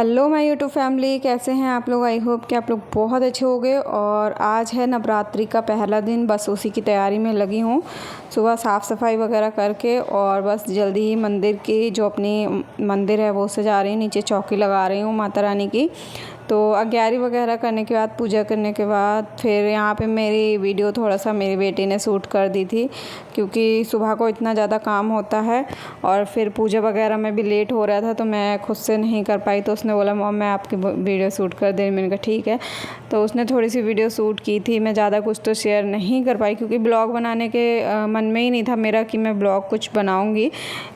Hello my YouTube family, कैसे हैं आप लोग। आई होप कि आप लोग बहुत अच्छे होंगे। और आज है नवरात्रि का पहला दिन, बस उसी की तैयारी में लगी हूँ। सुबह साफ़ सफाई वगैरह करके और बस जल्दी ही मंदिर की जो अपनी मंदिर है वो सजा रही हूँ। नीचे चौकी लगा रही हूँ माता रानी की। तो अग्यारी वगैरह करने के बाद, पूजा करने के बाद फिर यहाँ पे मेरी वीडियो थोड़ा सा मेरी बेटी ने शूट कर दी थी, क्योंकि सुबह को इतना ज़्यादा काम होता है और फिर पूजा वगैरह में भी लेट हो रहा था तो मैं खुद से नहीं कर पाई। तो उसने बोला मम्मा मैं आपकी वीडियो शूट कर दे। मैंने कहा ठीक है। तो उसने थोड़ी सी वीडियो शूट की थी। मैं ज़्यादा कुछ तो शेयर नहीं कर पाई क्योंकि ब्लॉग बनाने के मन में ही नहीं था मेरा कि मैं ब्लॉग कुछ बनाऊँगी।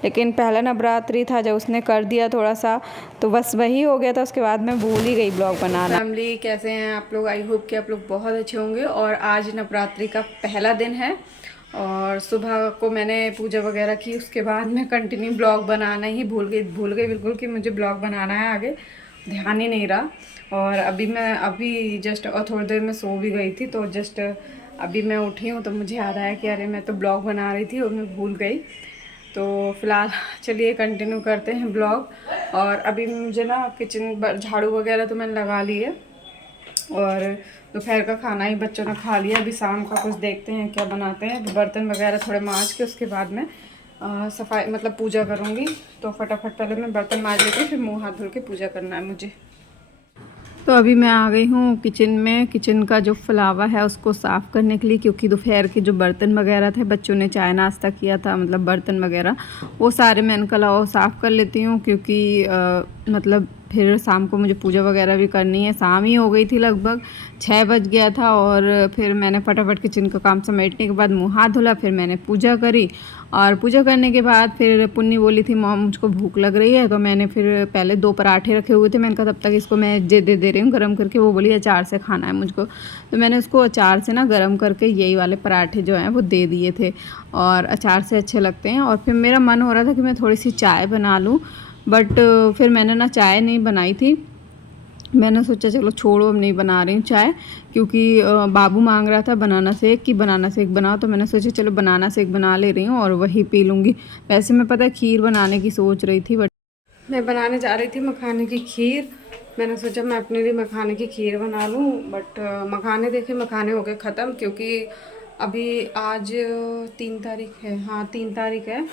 लेकिन पहला नवरात्रि था, जब उसने कर दिया थोड़ा सा तो बस वही हो गया था। उसके बाद मैं भूल ही गई ब्लॉग बनाना। फैमिली कैसे हैं आप लोग। आई होप कि आप लोग बहुत अच्छे होंगे। और आज नवरात्रि का पहला दिन है और सुबह को मैंने पूजा वगैरह की। उसके बाद मैं कंटिन्यू ब्लॉग बनाना ही भूल गई बिल्कुल कि मुझे ब्लॉग बनाना है। आगे ध्यान ही नहीं रहा। और अभी जस्ट और थोड़ी देर में सो भी गई थी। तो जस्ट अभी मैं उठी हूँ तो मुझे याद आया कि अरे मैं तो ब्लॉग बना रही थी और मैं भूल गई। तो फ़िलहाल चलिए कंटिन्यू करते हैं ब्लॉग। और अभी मुझे ना किचन झाड़ू वगैरह तो मैंने लगा ली है और दोपहर का खाना ही बच्चों ने खा लिया। अभी शाम का कुछ देखते हैं क्या बनाते हैं। बर्तन वगैरह थोड़े मांज के उसके बाद में सफाई मतलब पूजा करूँगी। तो फटाफट पहले मैं बर्तन मांज लेती हूँ, फिर मुँह हाथ धुल के पूजा करना है मुझे। तो अभी मैं आ गई हूँ किचन में। किचन का जो फलावा है उसको साफ़ करने के लिए, क्योंकि दोपहर के जो बर्तन वगैरह थे, बच्चों ने चाय नाश्ता किया था, मतलब बर्तन वगैरह वो सारे मैंने कहा वो साफ़ कर लेती हूँ। क्योंकि मतलब फिर शाम को मुझे पूजा वगैरह भी करनी है। शाम ही हो गई थी, लगभग 6 बज गया था। और फिर मैंने फटाफट किचन का काम समेटने के बाद मुँह हाथ धुला, फिर मैंने पूजा करी। और पूजा करने के बाद फिर पुन्नी बोली थी मॉम मुझको भूख लग रही है। तो मैंने फिर पहले 2 पराठे रखे हुए थे, मैंने कहा तब तक इसको मैं दे रही हूँ गर्म करके। वो बोली अचार से खाना है मुझको, तो मैंने उसको अचार से ना गर्म करके यही वाले पराठे जो हैं वो दे दिए थे। और अचार से अच्छे लगते हैं। और फिर मेरा मन हो रहा था कि मैं थोड़ी सी चाय बना लूँ, बट फिर मैंने ना चाय नहीं बनाई थी। मैंने सोचा चलो छोड़ो, अब नहीं बना रही हूँ चाय, क्योंकि बाबू मांग रहा था बनाना शेक कि बनाना शेक बनाओ। तो मैंने सोचा चलो बनाना शेक बना ले रही हूँ और वही पी लूँगी। वैसे मैं पता है खीर बनाने की सोच रही थी, बट मैं बनाने जा रही थी मखाने की खीर। मैंने सोचा मैं अपने लिए मखाने की खीर बना लूँ, बट मखाने देखे मखाने हो गए ख़त्म। क्योंकि अभी आज 3 तारीख है, हाँ 3 तारीख है।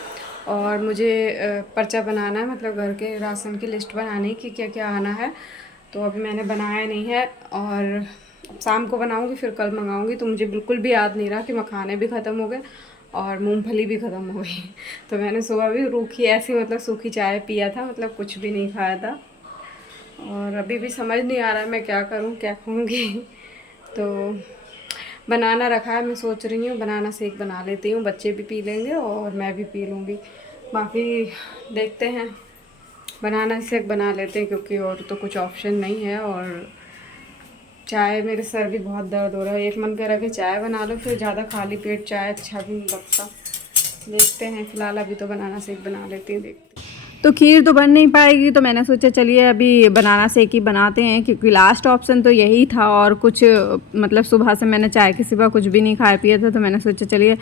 और मुझे पर्चा बनाना है, मतलब घर के राशन की लिस्ट बनानी कि क्या क्या आना है। तो अभी मैंने बनाया नहीं है और शाम को बनाऊंगी, फिर कल मंगाऊंगी। तो मुझे बिल्कुल भी याद नहीं रहा कि मखाने भी ख़त्म हो गए और मूंगफली भी ख़त्म हो गई। तो मैंने सुबह भी रूखी ऐसी मतलब सूखी चाय पिया था, मतलब कुछ भी नहीं खाया था। और अभी भी समझ नहीं आ रहा है मैं क्या करूं क्या खाऊंगी। तो बनाना रखा है, मैं सोच रही हूँ बनाना शेक बना लेती हूँ, बच्चे भी पी लेंगे और मैं भी पी लूँगी। बाकी देखते हैं, बनाना शेक बना लेते हैं क्योंकि और तो कुछ ऑप्शन नहीं है। और चाय, मेरे सर भी बहुत दर्द हो रहा है। एक मन कर रहा है कि चाय बना लो, फिर ज़्यादा खाली पेट चाय अच्छा भी नहीं लगता। देखते हैं, फ़िलहाल अभी तो बनाना शेक बना लेती हूँ, देखते हैं। तो खीर तो बन नहीं पाएगी, तो मैंने सोचा चलिए अभी बनाना शेक ही बनाते हैं, क्योंकि लास्ट ऑप्शन तो यही था। और कुछ मतलब सुबह से मैंने चाय के सिवा कुछ भी नहीं खाया पिया था। तो मैंने सोचा चलिए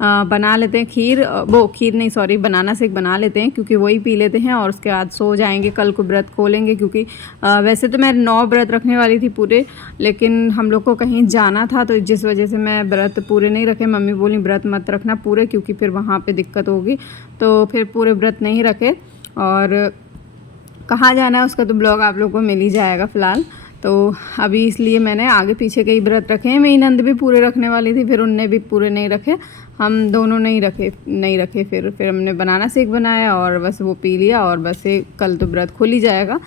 बना लेते हैं खीर, वो खीर नहीं सॉरी बनाना शेक बना लेते हैं, क्योंकि वही पी लेते हैं और उसके बाद सो जाएंगे। कल को व्रत खोलेंगे, क्योंकि वैसे तो मैं 9 व्रत रखने वाली थी पूरे, लेकिन हम लोग को कहीं जाना था तो जिस वजह से मैं व्रत पूरे नहीं रखे। मम्मी बोली व्रत मत रखना पूरे, क्योंकि फिर वहाँ पे दिक्कत होगी। तो फिर पूरे व्रत नहीं रखे। और कहाँ जाना है उसका तो ब्लॉग आप लोगों को मिल ही जाएगा फ़िलहाल। तो अभी इसलिए मैंने आगे पीछे के ही व्रत रखे हैं। मेरी नंद भी पूरे रखने वाली थी, फिर उनने भी पूरे नहीं रखे, हम दोनों नहीं रखे। फिर हमने बनाना शेक बनाया और बस वो पी लिया। और बस कल तो व्रत खुल ही जाएगा,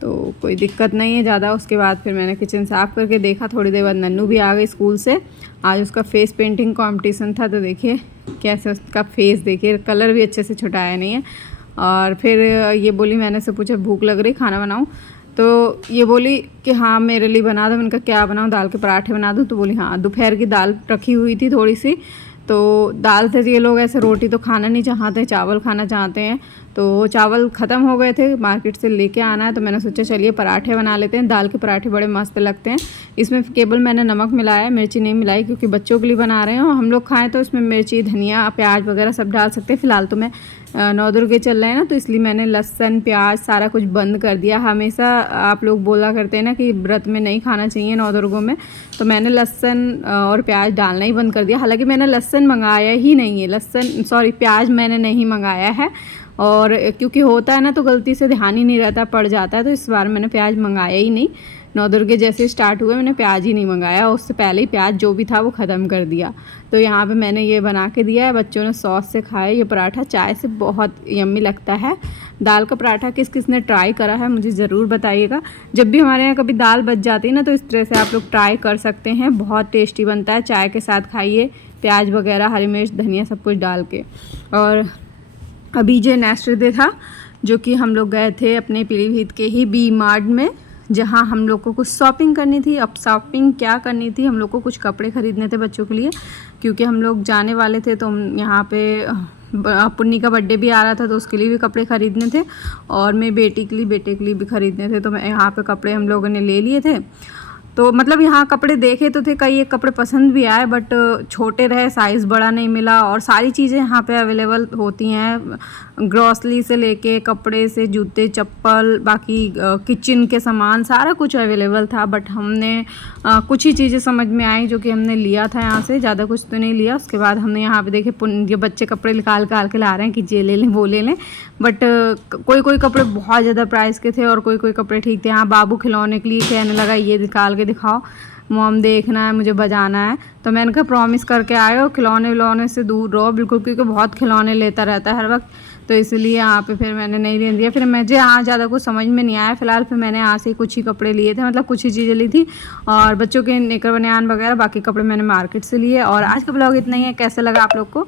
तो कोई दिक्कत नहीं है ज़्यादा। उसके बाद फिर मैंने किचन साफ़ करके देखा, थोड़ी देर बाद नन्नू भी आ गई स्कूल से। आज उसका फेस पेंटिंग कंपटीशन था, तो देखिए कैसे उसका फेस, देखिए कलर भी अच्छे से छुटाया नहीं है। और फिर ये बोली, मैंने से पूछा भूख लग रही खाना बनाऊँ, तो ये बोली कि हाँ मेरे लिए बना दो। मैंने कहा क्या बनाऊँ, दाल के पराठे बना दूँ। तो बोली हाँ, दोपहर की दाल रखी हुई थी थोड़ी सी, तो दाल से ये लोग ऐसे रोटी तो खाना नहीं चाहते, चावल खाना चाहते हैं। तो चावल ख़त्म हो गए थे, मार्केट से लेके आना है। तो मैंने सोचा चलिए पराठे बना लेते हैं। दाल के पराठे बड़े मस्त लगते हैं, इसमें केवल मैंने नमक मिलाया है, मिर्ची नहीं मिलाई, क्योंकि बच्चों के लिए बना रहे हैं और हम लोग खाएं तो इसमें मिर्ची, धनिया, प्याज वगैरह सब डाल सकते हैं। फ़िलहाल तो मैं नवदुर्गे चल रहे हैं ना, तो इसलिए मैंने लहसुन, प्याज सारा कुछ बंद कर दिया। हमेशा आप लोग बोला करते हैं ना कि व्रत में नहीं खाना चाहिए नवदुर्गों में, तो मैंने लहसुन और प्याज डालना ही बंद कर दिया। हालांकि मैंने लहसुन मंगाया ही नहीं है, प्याज मैंने नहीं मंगाया है, और क्योंकि होता है ना तो गलती से ध्यान ही नहीं रहता, पड़ जाता है, तो इस बार मैंने प्याज मंगाया ही नहीं। नवदुर्गे जैसे स्टार्ट हुए मैंने प्याज ही नहीं मंगाया, उससे पहले ही प्याज जो भी था वो ख़त्म कर दिया। तो यहाँ पे मैंने ये बना के दिया है, बच्चों ने सॉस से खाया। ये पराठा चाय से बहुत यम्मी लगता है। दाल का पराठा किस किस ने ट्राई करा है मुझे ज़रूर बताइएगा। जब भी हमारे यहाँ कभी दाल बच जाती है ना, तो इस तरह से आप लोग ट्राई कर सकते हैं, बहुत टेस्टी बनता है। चाय के साथ खाइए, प्याज वगैरह, हरी मिर्च, धनिया सब कुछ डाल के। और अभी जो नेक्स्ट डे था, जो कि हम लोग गए थे अपने पीलीभीत के ही बी मार्ट में, जहाँ हम लोग को कुछ शॉपिंग करनी थी। अब शॉपिंग क्या करनी थी, हम लोग को कुछ कपड़े ख़रीदने थे बच्चों के लिए, क्योंकि हम लोग जाने वाले थे। तो हम यहाँ पे पुन्नी का बर्थडे भी आ रहा था, तो उसके लिए भी कपड़े ख़रीदने थे, और मेरी बेटे के लिए भी ख़रीदने थे। तो मैं यहाँ पे कपड़े हम लोगों ने ले लिए थे। तो मतलब यहाँ कपड़े देखे तो थे, कई एक कपड़े पसंद भी आए, बट छोटे रहे, साइज़ बड़ा नहीं मिला। और सारी चीज़ें यहाँ पे अवेलेबल होती हैं, ग्रॉसरी से लेके कपड़े से जूते, चप्पल, बाकी किचन के सामान, सारा कुछ अवेलेबल था। बट हमने कुछ ही चीज़ें समझ में आई जो कि हमने लिया था यहाँ से, ज़्यादा कुछ तो नहीं लिया। उसके बाद हमने यहाँ पे देखे ये बच्चे कपड़े निकाल के ला रहे हैं कि ये ले लें वो ले लें, बट कोई कपड़े बहुत ज़्यादा प्राइस के थे और कोई कपड़े ठीक थे। यहाँ बाबू खिलौने के लिए कहने लगा ये निकाल के दिखाओ मॉम, देखना है मुझे, बजाना है। तो मैंने कहा प्रॉमिस करके आए हो, खिलौने विलौने से दूर रहो बिल्कुल, क्योंकि बहुत खिलौने लेता रहता है हर वक्त। तो इसलिए यहाँ पे फिर मैंने नहीं लेने दिया। फिर मुझे यहाँ ज़्यादा कुछ समझ में नहीं आया फ़िलहाल। फिर मैंने यहाँ से कुछ ही कपड़े लिए थे, मतलब कुछ ही चीज़ें ली थी, और बच्चों के नेकर बनियान वगैरह, बाकी कपड़े मैंने मार्केट से लिए। और आज का ब्लॉग इतना ही है। कैसा लगा आप लोग को?